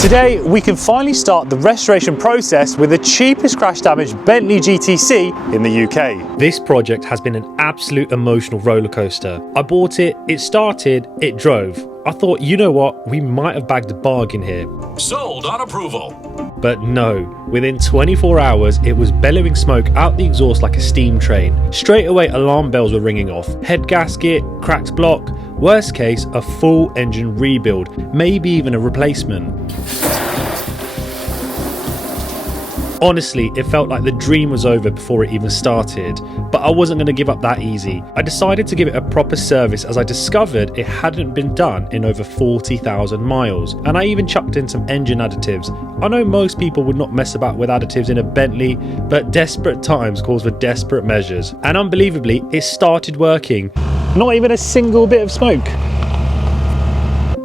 Today, we can finally start the restoration process with the cheapest crash damage Bentley GTC in the UK. This project has been an absolute emotional roller coaster. I bought it, it started, it drove. I thought, you know what, we might have bagged a bargain here. Sold on approval. But no, within 24 hours, it was bellowing smoke out the exhaust like a steam train. Straight away, alarm bells were ringing off. Head gasket, cracked block, worst case, a full engine rebuild, maybe even a replacement. Honestly, it felt like the dream was over before it even started, but I wasn't going to give up that easy. I decided to give it a proper service as I discovered it hadn't been done in over 40,000 miles, and I even chucked in some engine additives. I know most people would not mess about with additives in a Bentley, but desperate times calls for desperate measures, and unbelievably, it started working. Not even a single bit of smoke.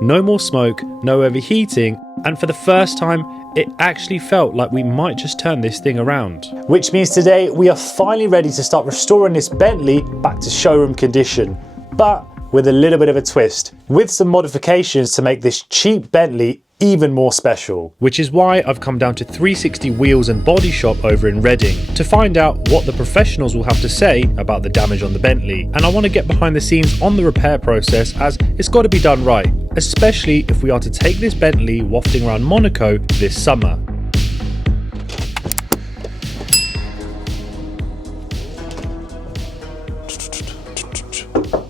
No more smoke, no overheating, and for the first time, it actually felt like we might just turn this thing around. Which means today we are finally ready to start restoring this Bentley back to showroom condition, but with a little bit of a twist, with some modifications to make this cheap Bentley even more special. Which is why I've come down to 360 Wheels and Body Shop over in Reading to find out what the professionals will have to say about the damage on the Bentley. And I want to get behind the scenes on the repair process, as it's got to be done right, especially if we are to take this Bentley wafting around Monaco this summer.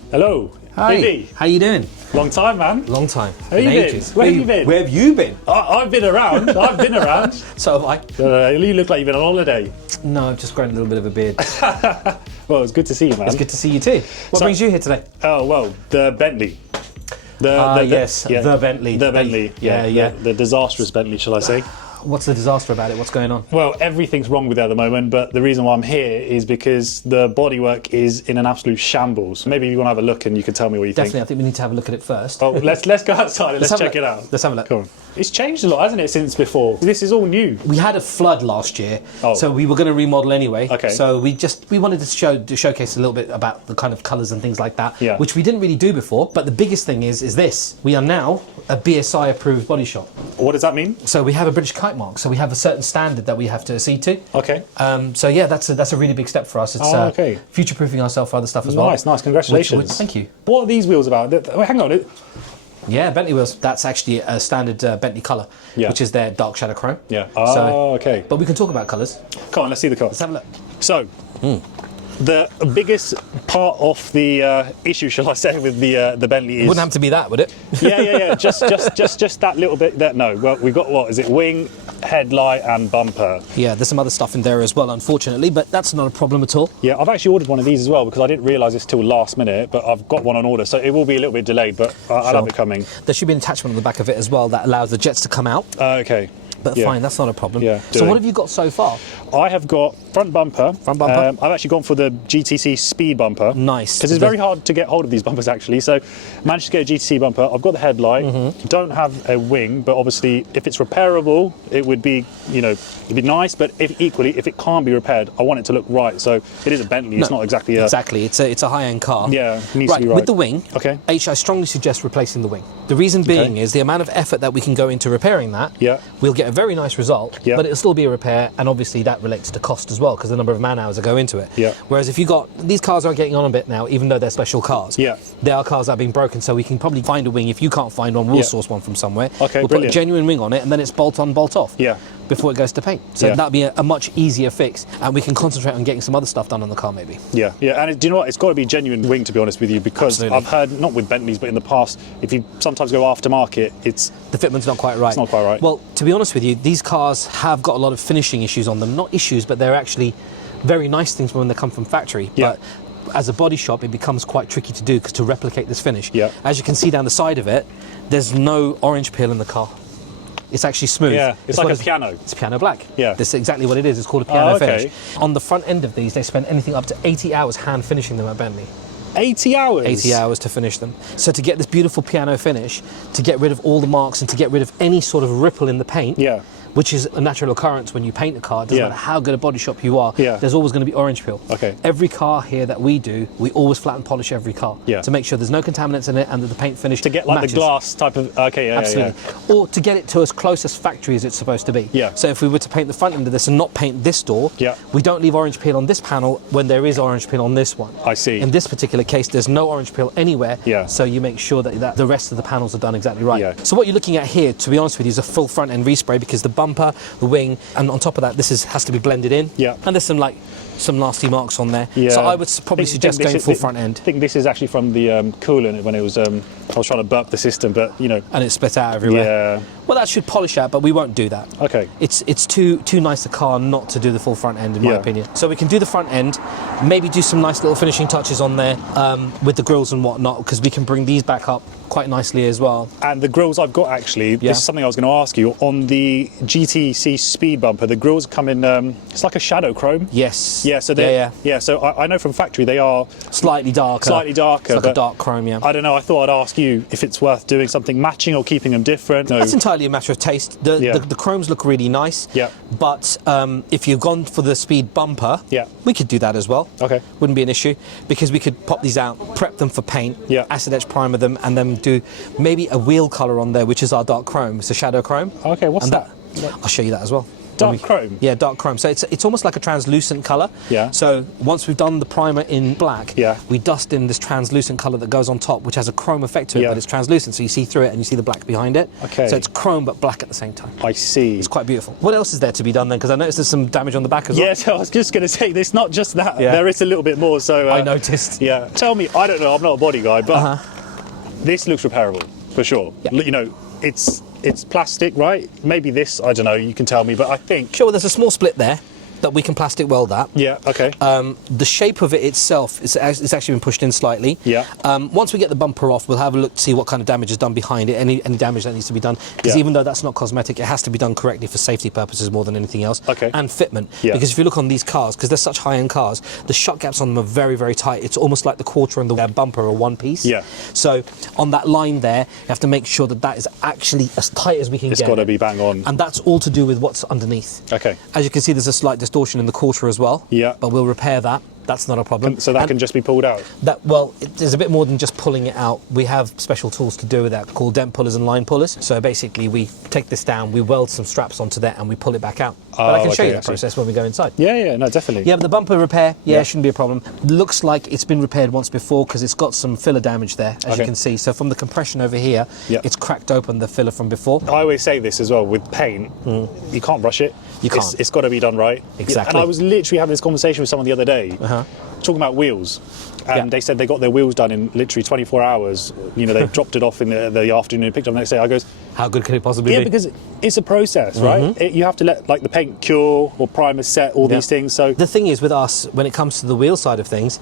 Hello. Hi. Vivi. How you doing? Long time, man. Long time. How you been? Where have you been? Where have you been? I've been around. I've been around. So have I. You look like you've been on holiday. No, I've just grown a little bit of a beard. Well, it's good to see you, man. It's good to see you too. What brings you here today? Oh, well, the Bentley. The Bentley. The Bentley. Yeah. The disastrous Bentley, shall I say. What's the disaster about it? What's going on? Well, everything's wrong with it at the moment, but the reason why I'm here is because the bodywork is in an absolute shambles. Maybe you want to have a look and you can tell me what you Definitely, I think we need to have a look at it first. Oh, let's go outside and let's check it out. Let's have a look. Come on. It's changed a lot, hasn't it, since before? This is all new. We had a flood last year, so we were going to remodel anyway. Okay. So we wanted to showcase a little bit about the kind of colours and things like that, yeah, which we didn't really do before. But the biggest thing is this: we are now a BSI approved body shop. What does that mean? So we have a British kite mark. So we have a certain standard that we have to accede to. Okay. So yeah, that's a really big step for us. It's future-proofing ourselves for other stuff as well. Nice. Congratulations. Thank you. What are these wheels about? Hang on. Yeah, Bentley wheels. That's actually a standard Bentley colour, which is their dark shadow chrome. Yeah. Okay. But we can talk about colours. Come on, let's see the car. Let's have a look. So, the biggest part of the issue, shall I say, with the Bentley is... Wouldn't have to be that, would it? Yeah. Just that little bit. No. Well, we've got what is it? Wing, headlight, and bumper. Yeah, there's some other stuff in there as well, unfortunately, but that's not a problem at all. Yeah, I've actually ordered one of these as well because I didn't realise this till last minute, but I've got one on order, so it will be a little bit delayed, but I'll have it coming. There should be an attachment on the back of it as well that allows the jets to come out. Okay. But fine, that's not a problem. Yeah, so what have you got so far? I have got front bumper. I've actually gone for the GTC speed bumper. Nice. Because it's very hard to get hold of these bumpers actually. So managed to get a GTC bumper. I've got the headlight. Don't have a wing, but obviously if it's repairable, it would be, it'd be nice. But if it can't be repaired, I want it to look right. So it is a Bentley. It's not exactly a... Exactly. It's a high-end car. Yeah, it needs to be right. With the wing, okay. I strongly suggest replacing the wing. The reason being is the amount of effort that we can go into repairing that. Yeah. We'll get a very nice result. Yeah. But it'll still be a repair, and obviously that relates to cost as well because the number of man hours that go into it. Yeah. Whereas if you got these cars are getting on a bit now, even though they're special cars. Yeah. They are cars that have been broken, so we can probably find a wing. If you can't find one, we'll source one from somewhere. Okay, we'll put a genuine wing on it, and then it's bolt on, bolt off. Yeah. Before it goes to paint. So that'll be a much easier fix, and we can concentrate on getting some other stuff done on the car maybe. Yeah, and do you know what? It's got to be genuine wing, to be honest with you, because I've heard, not with Bentleys, but in the past, if you sometimes go aftermarket, the fitment's not quite right. It's not quite right. Well, to be honest with you, these cars have got a lot of finishing issues on them. Not issues, but they're actually very nice things when they come from factory. Yeah. But as a body shop, it becomes quite tricky to do to replicate this finish. Yeah. As you can see down the side of it, there's no orange peel in the car. It's actually smooth. Yeah, it's like a piano. It's piano black. Yeah. That's exactly what it is. It's called a piano finish. On the front end of these, they spend anything up to 80 hours hand finishing them at Bentley. 80 hours? 80 hours to finish them. So to get this beautiful piano finish, to get rid of all the marks and to get rid of any sort of ripple in the paint, which is a natural occurrence when you paint a car. It doesn't Yeah. matter how good a body shop you are, Yeah. there's always going to be orange peel. Okay. Every car here that we do, we always flatten polish every car Yeah. to make sure there's no contaminants in it and that the paint finish To get like matches. the glass type of, okay, yeah, Absolutely. yeah. Or to get it to as close as factory as it's supposed to be. Yeah. So if we were to paint the front end of this and not paint this door, Yeah. we don't leave orange peel on this panel when there is orange peel on this one. I see. In this particular case, there's no orange peel anywhere. Yeah. So you make sure that the rest of the panels are done exactly right. Yeah. So what you're looking at here, to be honest with you, is a full front end respray because the bumper, the wing, and on top of that, has to be blended in. Yeah. And there's some nasty marks on there. Yeah. So I would probably suggest going full front I end. think this is actually from the coolant when it was, I was trying to burp the system, but you know. And it's split out everywhere. Yeah. Well, that should polish out, but we won't do that. Okay. It's too nice a car not to do the full front end, in my Yeah. opinion. So we can do the front end, maybe do some nice little finishing touches on there with the grills and whatnot, because we can bring these back up quite nicely as well. And the grills I've got actually, this is something I was going to ask you, on the GTC speed bumper, the grills come in, it's like a shadow chrome. Yes. Yeah, so yeah, so I know from factory they are Slightly darker. slightly darker. It's like but a dark chrome, yeah. I don't know, I thought I'd ask you if it's worth doing something matching or keeping them different. No. That's entirely a matter of taste. The chromes look really nice. Yeah. But if you've gone for the speed bumper, Yeah. we could do that as well. Okay. Wouldn't be an issue because we could pop these out, prep them for paint, Yeah. acid etch primer them, and then do maybe a wheel colour on there, which is our dark chrome. It's a shadow chrome. Okay, what's And that? I'll show you that as well. Dark chrome? Yeah, dark chrome. So it's almost like a translucent colour. Yeah. So once we've done the primer in black, Yeah. we dust in this translucent colour that goes on top, which has a chrome effect to it, Yeah. but it's translucent, so you see through it and you see the black behind it. Okay. So it's chrome but black at the same time. I see. It's quite beautiful. What else is there to be done then? Because I noticed there's some damage on the back as well. Yeah, so I was just going to say, it's not just that. Yeah. There is a little bit more. So I noticed. Yeah. Tell me, I don't know, I'm not a body guy, but this looks repairable, for sure. Yeah. You know, it's plastic, right? Maybe this, I don't know, you can tell me, but I think... Sure, there's a small split there that we can plastic weld that. Yeah, okay. The shape of it itself it's actually been pushed in slightly. Yeah. Once we get the bumper off, we'll have a look to see what kind of damage is done behind it, any damage that needs to be done. Because Yeah. even though that's not cosmetic, it has to be done correctly for safety purposes more than anything else. Okay. And fitment. Yeah. Because if you look on these cars, because they're such high-end cars, the shock gaps on them are very, very tight. It's almost like the quarter and the bumper are one piece. Yeah. So on that line there, you have to make sure that that is actually as tight as we can It's get. got to it. be bang on. And that's all to do with what's underneath. Okay. As you can see, there's a slight distortion in the quarter as well. Yeah. But we'll repair that. That's not a problem. So that And can just be pulled out? there's a bit more than just pulling it out. We have special tools to do with that called dent pullers and line pullers. So basically we take this down, we weld some straps onto there and we pull it back out. But I can show okay, you that process when we go inside. Yeah, no, definitely. Yeah, but the bumper repair, Yeah. it shouldn't be a problem. Looks like it's been repaired once before because it's got some filler damage there, as you Okay. can see. So from the compression over here, Yeah. it's cracked open the filler from before. I always say this as well, with paint, you can't rush it. You can't. It's got to be done right. Exactly. And I was literally having this conversation with someone the other day, talking about wheels. And Yeah. they said they got their wheels done in literally 24 hours. You know, they dropped it off in the afternoon, picked it up the next day. I goes, How good could it possibly yeah, be? because it's a process, right? You have to let like the paint cure or primer set, all these things. So The thing is with us, when it comes to the wheel side of things,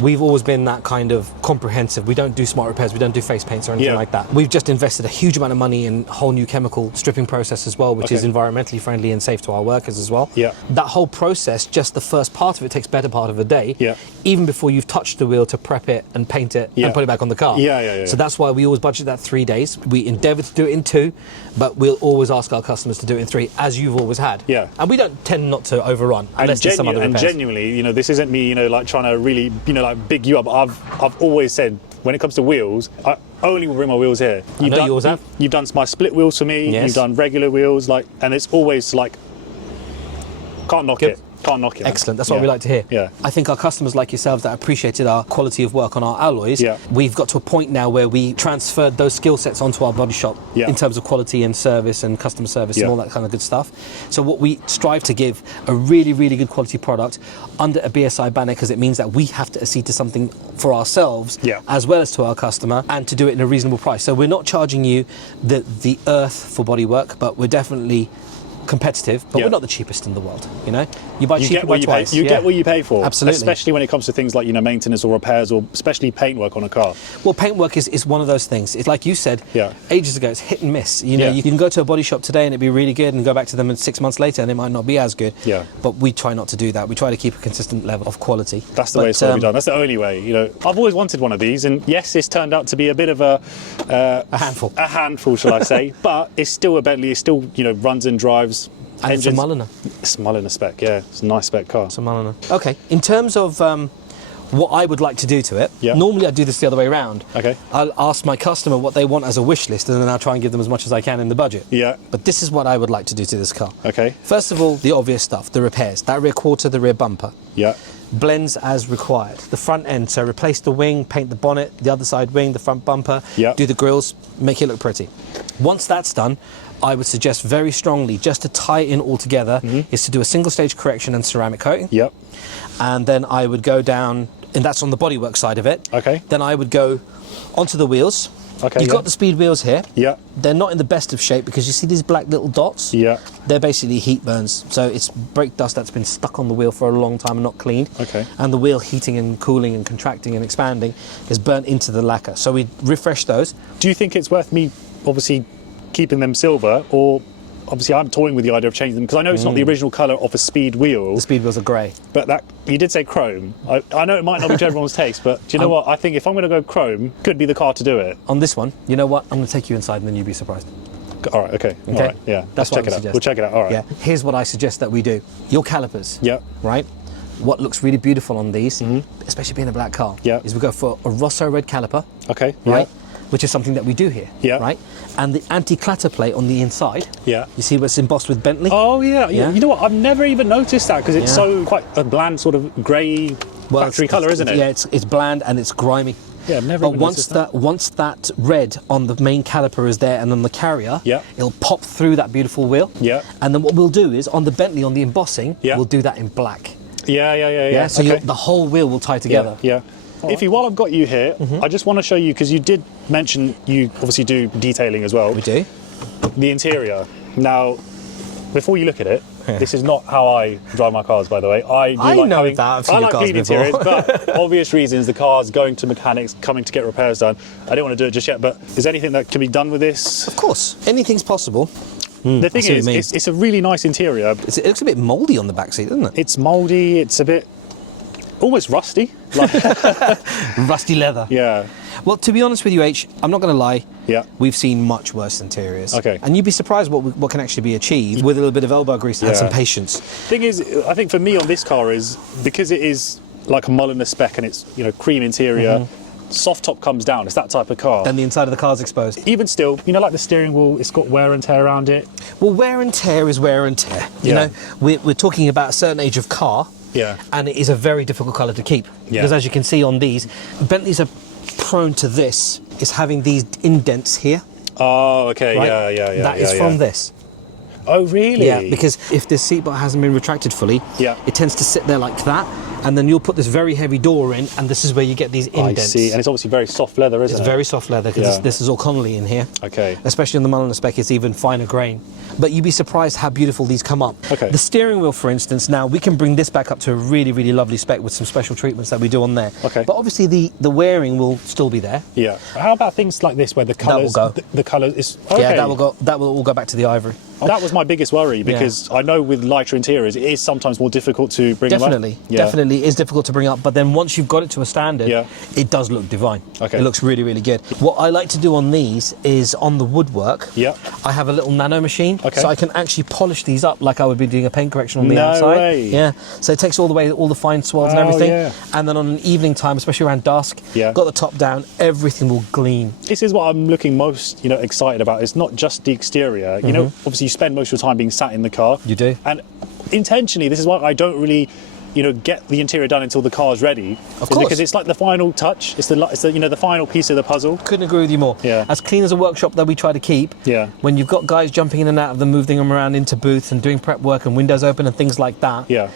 we've always been that kind of comprehensive. We don't do smart repairs, we don't do face paints or anything Yeah. like that. We've just invested a huge amount of money in a whole new chemical stripping process as well, which is Okay. environmentally friendly and safe to our workers as well. Yeah. That whole process, just the first part of it takes better part of a day, Yeah. even before you've touched the wheel to prep it and paint it Yeah. and put it back on the car. Yeah. So that's why we always budget that 3 days. We endeavour to do it in 2, but we'll always ask our customers to do it in 3, as you've always had. Yeah. And we don't tend not to overrun unless there's some other and repairs. genuinely, you know, this isn't me, you know, like trying to really, you know, like big you up. I've always said when it comes to wheels, I only will bring my wheels here. I know you always have. You've done my split wheels for me. Yes. You've done regular wheels, like, and it's always like, can't knock Good. it. Can't knock it. Excellent. That's what Yeah. we like to hear. Yeah. I think our customers like yourselves that appreciated our quality of work on our alloys, Yeah. we've got to a point now where we transferred those skill sets onto our body shop Yeah. in terms of quality and service and customer service Yeah. and all that kind of good stuff. So what we strive to give a really, really good quality product under a BSI banner, because it means that we have to accede to something for ourselves Yeah. as well as to our customer, and to do it in a reasonable price. So we're not charging you the earth for body work, but we're definitely competitive, but Yeah. we're not the cheapest in the world. You know, you buy You cheap, get you what buy you twice. pay. You Yeah. get what you pay for. Absolutely. Especially when it comes to things like, you know, maintenance or repairs, or especially paintwork on a car. Well, paintwork is one of those things. It's like you said Yeah. ages ago, it's hit and miss. You know, Yeah. you can go to a body shop today and it'd be really good and go back to them 6 months later and it might not be as good. Yeah. But we try not to do that. We try to keep a consistent level of quality. That's the way it's got to be done. That's the only way. You know, I've always wanted one of these, and yes, it's turned out to be a bit of a handful. A handful, shall I say? But it's still a Bentley. It still, you know, runs and drives wheels. And it's a Mulliner. It's a Mulliner spec, yeah. It's a nice spec car. It's a Mulliner. Okay, in terms of what I would like to do to it, normally I do this the other way around. Okay. I'll ask my customer what they want as a wish list, and then I'll try and give them as much as I can in the budget. Yeah. But this is what I would like to do to this car. Okay. First of all, the obvious stuff, the repairs. That rear quarter, the rear bumper. Yeah. Blends as required. The front end, so replace the wing, paint the bonnet, the other side wing, the front bumper, do the grills, make it look pretty. Once that's done, I would suggest very strongly, just to tie it in all together, is to do a single stage correction and ceramic coating. Yep. And then I would go down, and that's on the bodywork side of it. Okay. Then I would go onto the wheels. Okay. You've got the speed wheels here. Yeah. They're not in the best of shape because you see these black little dots? Yeah. They're basically heat burns. So it's brake dust that's been stuck on the wheel for a long time and not cleaned. Okay. And the wheel heating and cooling and contracting and expanding is burnt into the lacquer. So we refresh those. Do you think it's worth me obviously keeping them silver, or obviously I'm toying with the idea of changing them because I know it's not the original colour of a speed wheel. The speed wheels are grey. But that, you did say chrome. I know it might not be to everyone's taste, but do you know what? I think if I'm going to go chrome, could be the car to do it. On this one, you know what? I'm going to take you inside and then you'll be surprised. All right, okay. All right, yeah. That's Let's check it out. We'll check it out, all right. Yeah. Here's what I suggest that we do. Your calipers. Yeah. Right? What looks really beautiful on these, especially being a black car, is we go for a Rosso red caliper. Okay. Right? Which is something that we do here. Yeah. Right? And the anti-clatter plate on the inside. Yeah. You see what's embossed with Bentley? Oh, yeah. You know what? I've never even noticed that because it's so quite a bland sort of grey factory colour, isn't it? Yeah, it's bland and it's grimy. Yeah, I've never even noticed that. But once that red on the main caliper is there and on the carrier, it'll pop through that beautiful wheel. Yeah. And then what we'll do is on the Bentley, on the embossing, we'll do that in black. Yeah. So the whole wheel will tie together. Yeah. Ify, while I've got you here, I just want to show you, because you did mention you obviously do detailing as well. We do. The interior. Now, before you look at it, this is not how I drive my cars, by the way. I like clean interiors, but for obvious reasons, the car's going to mechanics, coming to get repairs done. I don't want to do it just yet, but is there anything that can be done with this? Of course, anything's possible. The thing is, it's a really nice interior. It looks a bit mouldy on the back seat, doesn't it? It's mouldy, it's a bit almost rusty. Rusty leather. Yeah. Well, to be honest with you, H, I'm not going to lie. Yeah. We've seen much worse interiors. Okay. And you'd be surprised what can actually be achieved with a little bit of elbow grease and some patience. Thing is, I think for me on this car is, because it is like a Mulliner spec and it's, you know, cream interior, soft top comes down, it's that type of car. Then the inside of the car's exposed. Even still, you know, like the steering wheel, it's got wear and tear around it. Well, wear and tear is wear and tear. You know, we're talking about a certain age of car. Yeah. And it is a very difficult colour to keep. Because as you can see on these, Bentleys are prone to this, is having these indents here. Oh, okay, right? yeah. That is from this. Oh, really? Yeah, because if the seatbelt hasn't been retracted fully, it tends to sit there like that, and then you'll put this very heavy door in, and this is where you get these indents. I see, and it's obviously very soft leather, isn't it? It's very soft leather, because this is all Connolly in here. Okay. Especially on the Mulliner spec, it's even finer grain. But you'd be surprised how beautiful these come up. Okay. The steering wheel, for instance, now we can bring this back up to a really, really lovely spec with some special treatments that we do on there. Okay. But obviously the wearing will still be there. Yeah. How about things like this, where the colours... That will go. The colour is... Okay. Yeah, that will all go back to the ivory. That was my biggest worry, because I know with lighter interiors, it is sometimes more difficult to bring them up. Definitely is difficult to bring up, but then once you've got it to a standard, it does look divine. Okay. It looks really, really good. What I like to do on these is on the woodwork, I have a little nano machine, so I can actually polish these up like I would be doing a paint correction on the outside. Way. Yeah, so it takes all the fine swells and everything, and then on an evening time, especially around dusk, got the top down, everything will gleam. This is what I'm looking most, you know, excited about. It's not just the exterior. You know, obviously you spend most of your time being sat in the car. You do. And intentionally, this is why I don't really, you know, get the interior done until the car's ready. Of course. Because it's like the final touch. It's the you know, the final piece of the puzzle. Couldn't agree with you more. Yeah. As clean as a workshop that we try to keep. Yeah. When you've got guys jumping in and out of them, moving them around into booths and doing prep work and windows open and things like that. Yeah.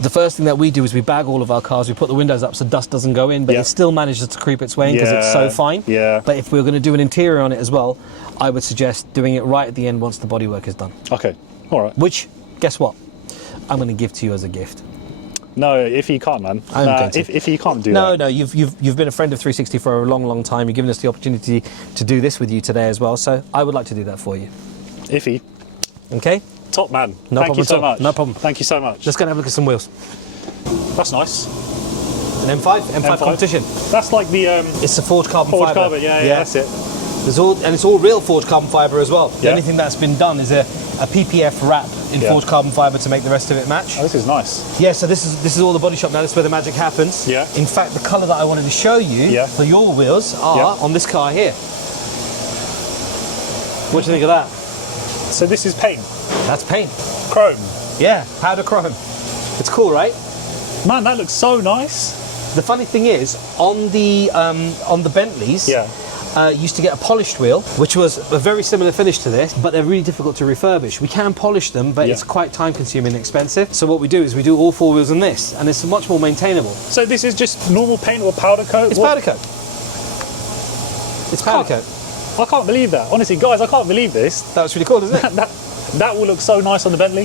The first thing that we do is we bag all of our cars, we put the windows up so dust doesn't go in, but it still manages to creep its way in because it's so fine. Yeah. But if we were going to do an interior on it as well, I would suggest doing it right at the end once the bodywork is done. Okay. All right. Which, guess what? I'm going to give to you as a gift. No, if you can't, man. If you can't do that. No, you've been a friend of 360 for a long, long time. You've given us the opportunity to do this with you today as well, so I would like to do that for you. Iffy. Okay? Top man. No Thank you so much. No problem. Thank you so much. Let's go and have a look at some wheels. That's nice. An M5 competition. That's like the... It's a forged carbon fibre. Forged carbon, yeah, that's it. And it's all real forged carbon fibre as well. The only thing that's been done is a PPF wrap in forged carbon fibre to make the rest of it match. Oh, this is nice. Yeah, so this is all the body shop now. This is where the magic happens. Yeah. In fact, the colour that I wanted to show you for your wheels are on this car here. What do you think of that? So this is paint. That's paint. Chrome. Yeah, powder chrome. It's cool, right? Man, that looks so nice. The funny thing is, on the Bentleys, used to get a polished wheel, which was a very similar finish to this, but they're really difficult to refurbish. We can polish them, but it's quite time-consuming and expensive. So what we do is we do all 4 wheels on this, and it's much more maintainable. So this is just normal paint or powder coat? It's powder coat. It's powder coat. I can't believe that. Honestly, guys, I can't believe this. That was really cool, isn't it? That will look so nice on the Bentley.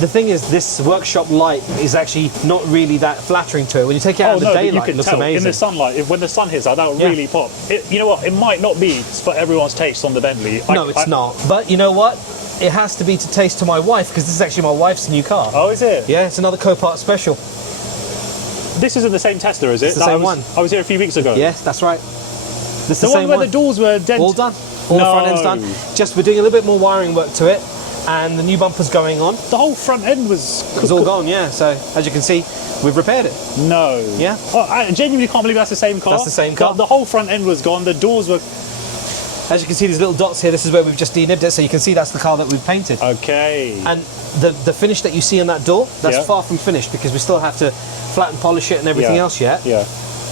The thing is, this workshop light is actually not really that flattering to it. When you take it out in the daylight, it looks amazing. In the sunlight, when the sun hits that, that will really pop. You know what? It might not be for everyone's taste on the Bentley. No, it's not. But you know what? It has to be to taste to my wife, because this is actually my wife's new car. Oh, is it? Yeah, it's another Copart special. This isn't the same Tesla, is it? It's the same one. I was here a few weeks ago. Yes, that's right. This is the one where the doors were dented. All done. All the front end's done. Just we're doing a little bit more wiring work to it, and the new bumper's going on. The whole front end was all gone, yeah. So as you can see, we've repaired it. No. Yeah. Oh, I genuinely can't believe that's the same car. That's the same car. The whole front end was gone. The doors were. As you can see, these little dots here. This is where we've just denibbed it, so you can see that's the car that we've painted. Okay. And the finish that you see on that door, that's far from finished, because we still have to flatten, polish it, and everything else yet. Yeah.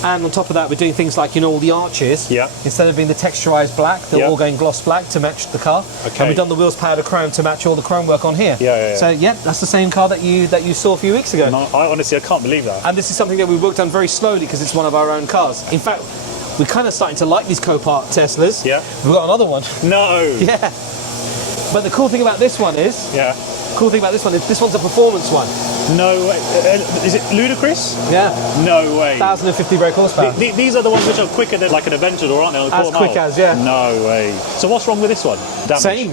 And on top of that, we're doing things like, you know, all the arches. Yeah. Instead of being the texturized black, they're all going gloss black to match the car. Okay. And we've done the wheels powder chrome to match all the chrome work on here. So yeah, that's the same car that you saw a few weeks ago. No, I can't believe that. And this is something that we worked on very slowly, because it's one of our own cars. In fact, we're kind of starting to like these Copart Teslas. Yeah. We've got another one. No. Yeah. But the cool thing about this one is. Yeah. Cool thing about this one is this one's a performance one. No way. Is it ludicrous? Yeah. No way. 1,050 brake horsepower. These are the ones which are quicker than like an Avenger, or aren't they? As quick as, yeah. No way. So what's wrong with this one? Damage.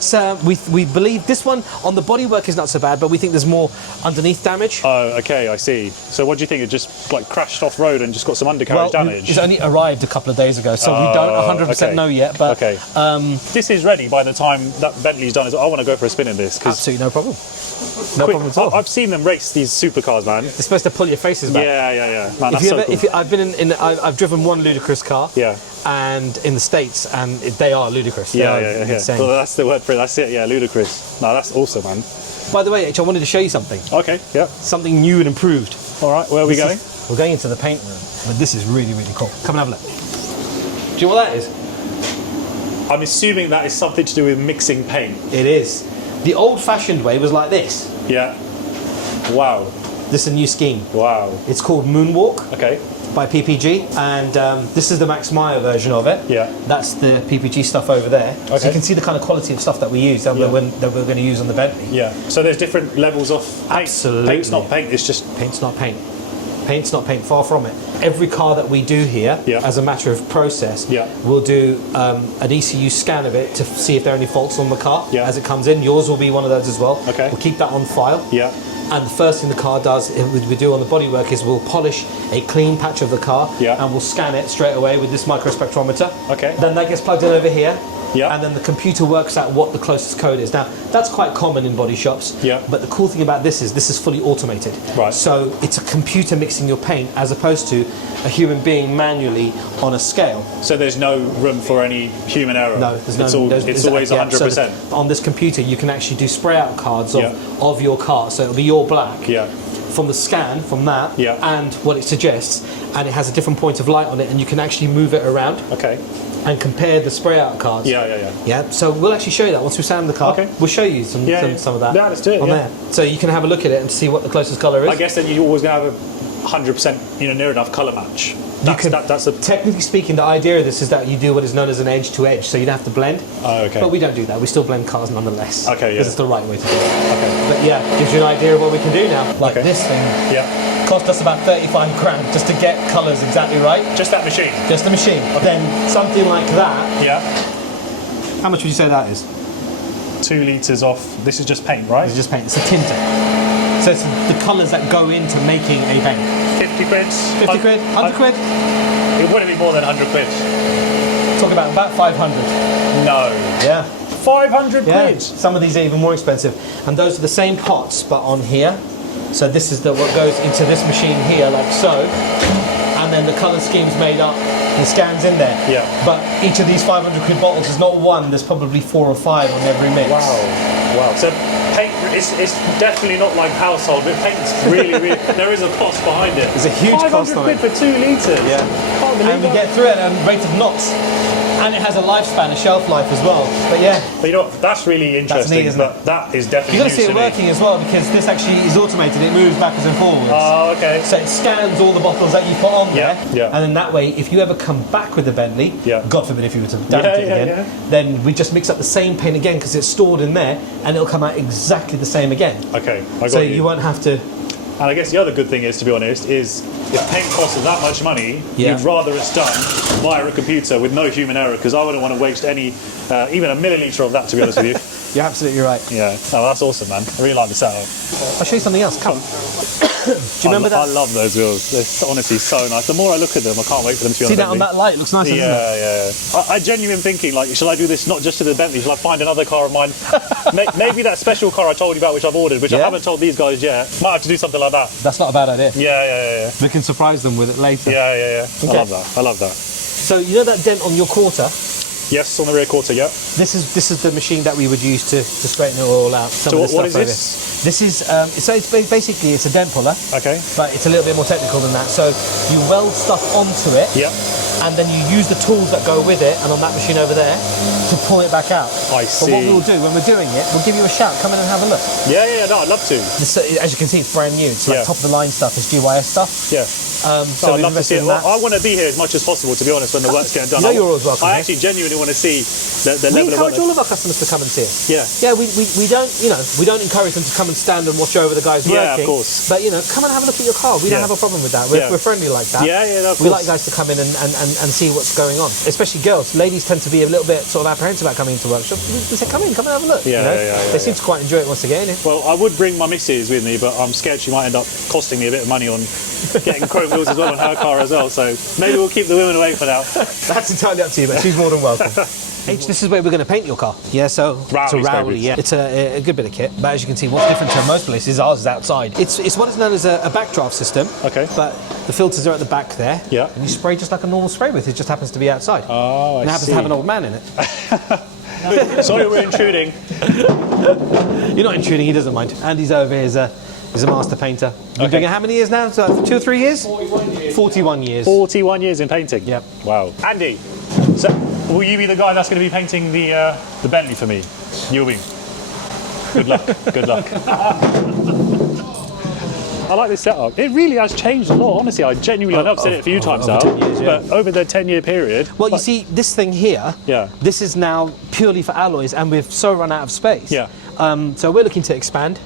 Same. We believe this one on the bodywork is not so bad, but we think there's more underneath damage. Oh, okay, I see. So what do you think? It just like crashed off road and just got some undercarriage damage? It's only arrived a couple of days ago, so we don't 100% know yet. But this is ready by the time that Bentley's done. I want to go for a spin in this. Absolutely no problem. No problem at all. I've seen them race these supercars, man. They're supposed to pull your faces back. Yeah. Man, that's so cool. I've driven one ludicrous car. Yeah. And in the States, and they are ludicrous. They are insane. Well, that's the word for it. That's it. Yeah, ludicrous. No, that's awesome, man. By the way, H, I wanted to show you something. Okay. Yeah. Something new and improved. All right. Where are we going? We're going into the paint room, but this is really, really cool. Come and have a look. Do you know what that is? I'm assuming that is something to do with mixing paint. It is. The old-fashioned way was like this. Yeah. Wow. This is a new scheme. Wow. It's called Moonwalk. Okay. By PPG, and this is the Max Meyer version of it. Yeah. That's the PPG stuff over there. Okay. So you can see the kind of quality of stuff that we use that we're going to use on the Bentley. Yeah. So there's different levels of paint. Absolutely. Paint's not paint. It's just paint's not paint. Paint's not paint. Far from it. Every car that we do here, as a matter of process, we'll do an ECU scan of it to see if there are any faults on the car as it comes in. Yours will be one of those as well. Okay. We'll keep that on file. Yeah. And the first thing the car does, we do on the bodywork, is we'll polish a clean patch of the car, and we'll scan it straight away with this microspectrometer. Okay. Then that gets plugged in over here, Yeah. and then the computer works out what the closest code is. Now, that's quite common in body shops, Yeah. but the cool thing about this is fully automated. Right. So it's a computer mixing your paint as opposed to a human being manually on a scale. So there's no room for any human error? No, there's no. It's always 100%? So on this computer, you can actually do spray out cards of your car, so it'll be your black. Yeah. From the scan, from that, Yeah. and what it suggests, and it has a different point of light on it, and you can actually move it around Okay. and compare the spray out cards. Yeah. So we'll actually show you that once we sand the car. Okay. We'll show you some of that. Yeah, let's do it. On there, so you can have a look at it and see what the closest colour is. I guess then you always gonna have a 100%, near enough colour match. That's a technically speaking, the idea of this is that you do what is known as an edge to edge, so you don't have to blend. Oh, okay. But we don't do that. We still blend cars nonetheless. Okay, Because it's the right way to do it. Okay. But yeah, gives you an idea of what we can do now. Like this thing. Yeah. Cost us about 35 grand just to get colours exactly right. Just that machine? Just the machine. Okay. Then something like that. Yeah. How much would you say that is? 2 litres off. This is just paint, right? It's just paint. It's a tinter. So it's the colours that go into making a paint. 50 quid? 50 quid? 100 quid? It wouldn't be more than 100 quid. Talk about 500. No. Yeah. 500 quid. Some of these are even more expensive, and those are the same pots but on here. So this is what goes into this machine here, like so, and then the colour scheme's made up and scans in there. Yeah. But each of these 500 quid bottles is not one. There's probably 4 or 5 on every mix. Wow. So paint, it's definitely not like household, but paint's really, really, there is a cost behind it. There's a huge cost on it. 500 quid for 2 litres. Yeah. Can't believe And we that. get through it at a rate of knots. And it has a lifespan, a shelf life as well. But yeah. But you know what, that's really interesting. Neat, isn't it? But that is definitely You've got to see it working as well, because this actually is automated. It moves backwards and forwards. Oh, okay. So it scans all the bottles that you put on there. Yeah. And then that way, if you ever come back with the Bentley, God forbid if you were to damage it again, then we just mix up the same paint again because it's stored in there, and it'll come out exactly the same again. Okay, I got so you won't have to. And I guess the other good thing is, to be honest, is if paint costs that much money, you'd rather it's done via a computer with no human error, because I wouldn't want to waste any, even a milliliter of that, to be honest with you. You're absolutely right. Yeah. Oh, that's awesome, man. I really like the setup. I'll show you something else. Come. Do you remember that? I love those wheels. They're honestly so nice. The more I look at them, I can't wait for them to be on the See that Bentley. on that light? It looks nice, doesn't it? Yeah. I genuinely thinking, like, should I do this not just to the Bentley? Should I find another car of mine? Maybe that special car I told you about, which I've ordered, which I haven't told these guys yet. Might have to do something like that. That's not a bad idea. Yeah. We can surprise them with it later. Yeah. Okay. I love that. So you know that dent on your quarter? Yes, on the rear quarter, yeah. This is the machine that we would use to straighten it all out. So what is this? This is so it's basically it's a dent puller. Okay. But it's a little bit more technical than that. So you weld stuff onto it. Yeah. And then you use the tools that go with it, and on that machine over there, to pull it back out. I see. But what we'll do when we're doing it, we'll give you a shout. Come in and have a look. Yeah. No, I'd love to. This, as you can see, it's brand new. It's like top of the line stuff. It's GYS stuff. Yeah. So I'd love to see it. Well, I want to be here as much as possible, to be honest, when the work's getting done. You're always welcome. I actually genuinely want to see the level of work. We encourage all of our customers to come and see us. Yeah. We don't, we don't encourage them to come and stand and watch over the guys working. Yeah, of course. But come and have a look at your car. We don't have a problem with that. We're friendly like that. Yeah, of course. We like guys to come in and see what's going on. Especially girls. Ladies tend to be a little bit sort of apprehensive about coming into workshop. We say, come and have a look. They seem to quite enjoy it once they get in here. Well, I would bring my missus with me, but I'm scared she might end up costing me a bit of money on getting chrome wheels as well on her car as well. So maybe we'll keep the women away for now. That's entirely up to you, but she's more than welcome. H, this is where we're going to paint your car. Yeah, so it's a Rowley, It's a good bit of kit, but as you can see, what's different to most places, ours is outside. It's what is known as a backdraft system. Okay. But the filters are at the back there. Yeah. And you spray just like a normal spray booth. It just happens to be outside. Oh, and it happens to have an old man in it. Sorry, we're intruding. You're not intruding. He doesn't mind. Andy's over here is a master painter. Been doing it how many years now? So 2 or 3 years? 41 years. 41 years. 41 years in painting. Yep. Wow. Andy, so will you be the guy that's going to be painting the Bentley for me? You'll be. Good luck. Good luck. I like this setup. It really has changed a lot, honestly. I genuinely, I know I've said it a few times now, 10 years, but over the 10-year period. Well, you see, this thing here, this is now purely for alloys, and we've so run out of space. Yeah. So we're looking to expand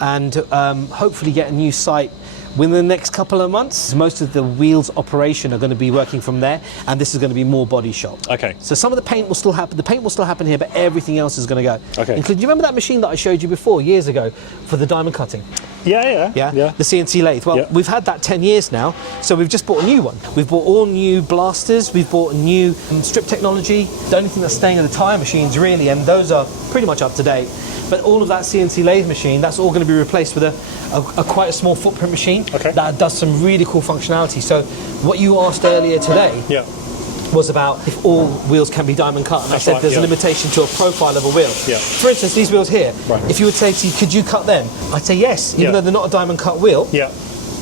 and hopefully get a new site within the next couple of months. Most of the wheels operation are going to be working from there, and this is going to be more body shop. Okay. So some of the paint will still happen. The paint will still happen here, but everything else is going to go. Okay. Including, do you remember that machine that I showed you before, years ago, for the diamond cutting? Yeah. The CNC lathe. Well, we've had that 10 years now, so we've just bought a new one. We've bought all new blasters, we've bought a new strip technology. The only thing that's staying are the tyre machines, really, and those are pretty much up to date. But all of that CNC lathe machine, that's all going to be replaced with a quite a small footprint machine that does some really cool functionality. So what you asked earlier today was about if all wheels can be diamond cut, and I said there's a limitation to a profile of a wheel. For instance, these wheels here, if you would say to you, could you cut them? I'd say yes, even though they're not a diamond cut wheel.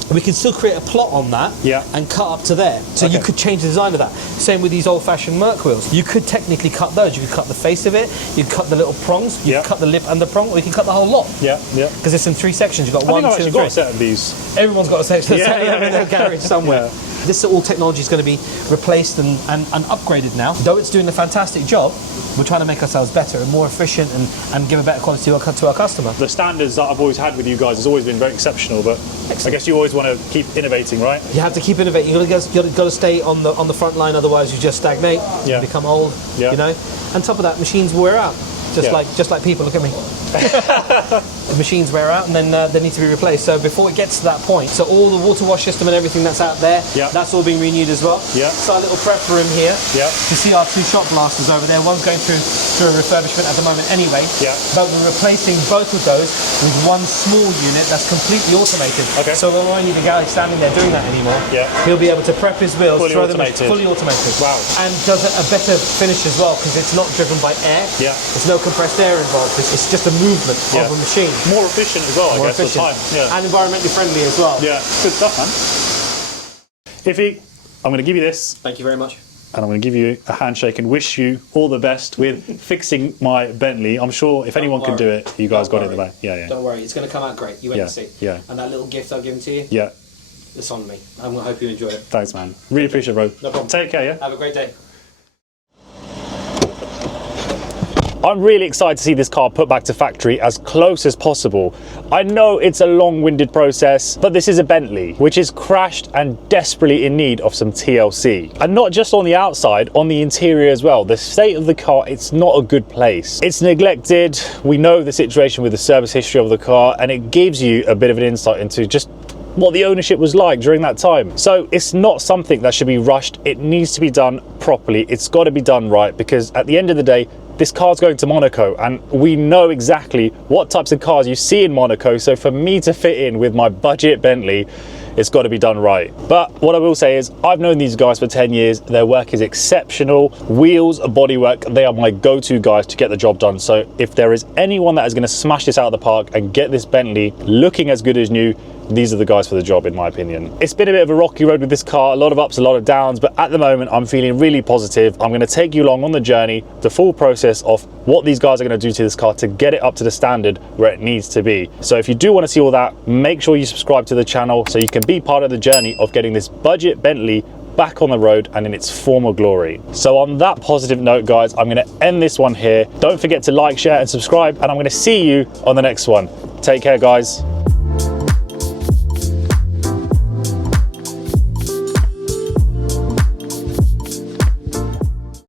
We can still create a plot on that and cut up to there. So you could change the design of that. Same with these old-fashioned Merc wheels. You could technically cut those. You could cut the face of it, you could cut the little prongs, you could cut the lip and the prong, or you can cut the whole lot. Because it's in 3 sections. You've got 1, 2, and 3. I've got a set of these. Everyone's got a section. In their garage somewhere. This all technology is going to be replaced and upgraded now. Though it's doing a fantastic job, we're trying to make ourselves better and more efficient and give a better quality to our customer. The standards that I've always had with you guys has always been very exceptional, but I guess you always want to keep innovating, right? You have to keep innovating. You've got to stay on the front line, otherwise you just stagnate, you become old, you know. On top of that, machines wear out. just like people. Look at me. The machines wear out and then they need to be replaced. So before it gets to that point, so all the water wash system and everything that's out there, that's all being renewed as well. So our little prep room here, you see our 2 shot blasters over there. One's going through a refurbishment at the moment anyway, but we're replacing both of those with one small unit that's completely automated. So we won't need the guy standing there doing that anymore. He'll be able to prep his wheels, fully automated. Fully automated. Wow. And does a better finish as well, because it's not driven by air. There's no compressed air involved. It's just a movement of a machine. More efficient as well, I guess, with time. And environmentally friendly as well. Yeah, good stuff, man. Iffy, I'm going to give you this. Thank you very much. And I'm going to give you a handshake and wish you all the best with fixing my Bentley. I'm sure if anyone can do it, you guys got it in the back. Don't worry, it's going to come out great. You wait and see. And that little gift I've given to you, it's on me. I hope you enjoy it. Thanks, man. Really appreciate it, bro. No problem. Take care, Have a great day. I'm really excited to see this car put back to factory as close as possible. I know it's a long-winded process, but this is a Bentley, which is crashed and desperately in need of some TLC. And not just on the outside, on the interior as well. The state of the car, it's not a good place. It's neglected. We know the situation with the service history of the car, and it gives you a bit of an insight into just what the ownership was like during that time. So it's not something that should be rushed. It needs to be done properly. It's got to be done right, because at the end of the day, this car's going to Monaco and we know exactly what types of cars you see in Monaco. So for me to fit in with my budget Bentley, it's got to be done right. But what I will say is I've known these guys for 10 years. Their work is exceptional. Wheels, bodywork, they are my go-to guys to get the job done. So if there is anyone that is going to smash this out of the park and get this Bentley looking as good as new, these are the guys for the job, in my opinion. It's been a bit of a rocky road with this car, a lot of ups, a lot of downs, but at the moment I'm feeling really positive. I'm going to take you along on the journey, the full process of what these guys are going to do to this car to get it up to the standard where it needs to be. So if you do want to see all that, make sure you subscribe to the channel so you can be part of the journey of getting this budget Bentley back on the road and in its former glory. So on that positive note, guys, I'm going to end this one here. Don't forget to like, share and subscribe, and I'm going to see you on the next one. Take care, guys.